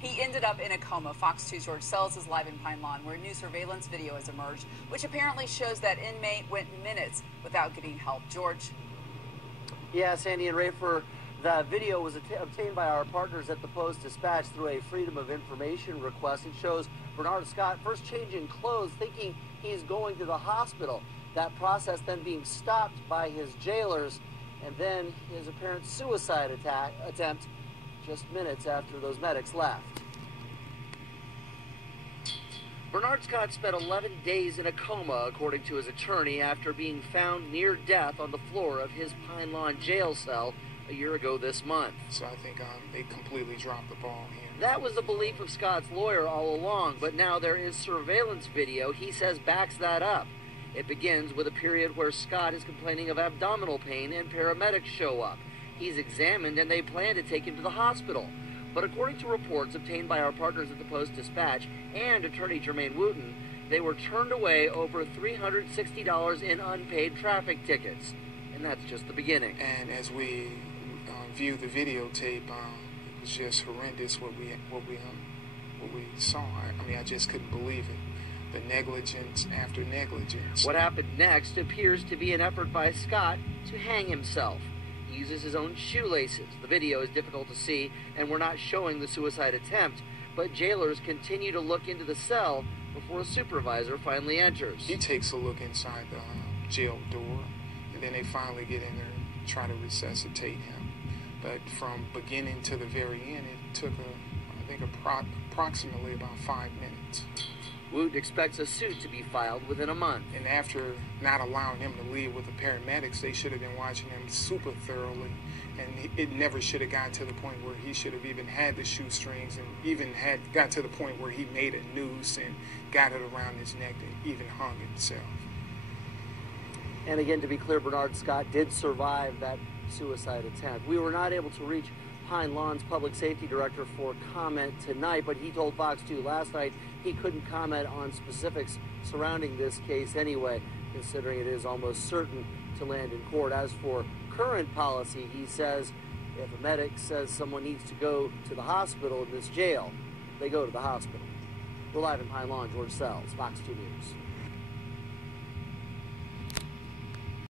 He ended up in a coma. Fox 2's George Sells is live in Pine Lawn, where new surveillance video has emerged, which apparently shows that inmate went minutes without getting help. George. Yeah, Sandy and Rafer, the video was obtained by our partners at the Post-Dispatch through a Freedom of Information request. It shows Bernard Scott first changing clothes, thinking he's going to the hospital. That process then being stopped by his jailers, and then his apparent suicide attempt just minutes after those medics left. Bernard Scott spent 11 days in a coma, according to his attorney, after being found near death on the floor of his Pine Lawn jail cell a year ago this month. So I think they completely dropped the ball here. That was the belief of Scott's lawyer all along, but now there is surveillance video he says backs that up. It begins with a period where Scott is complaining of abdominal pain and paramedics show up. He's examined and they plan to take him to the hospital. But according to reports obtained by our partners at the Post-Dispatch and attorney Jermaine Wooten, they were turned away over $360 in unpaid traffic tickets. And that's just the beginning. And as we view the videotape, it was just horrendous what we saw. I mean, I just couldn't believe it. The negligence after negligence. What happened next appears to be an effort by Scott to hang himself. He uses his own shoelaces. The video is difficult to see, and we're not showing the suicide attempt, but jailers continue to look into the cell before a supervisor finally enters. He takes a look inside the jail door, and then they finally get in there and try to resuscitate him. But from beginning to the very end, it took, I think, approximately about 5 minutes. Woot expects a suit to be filed within a month. And after not allowing him to leave with the paramedics, they should have been watching him super thoroughly. And it never should have gotten to the point where he should have even had the shoestrings and even got to the point where he made a noose and got it around his neck and even hung himself. And again, to be clear, Bernard Scott did survive that suicide attempt. We were not able to reach Pine Lawn's public safety director for comment tonight, but he told Fox 2 last night he couldn't comment on specifics surrounding this case anyway, considering it is almost certain to land in court. As for current policy, he says if a medic says someone needs to go to the hospital in this jail, they go to the hospital. We're live in Pine Lawn. George Sells, Fox 2 News.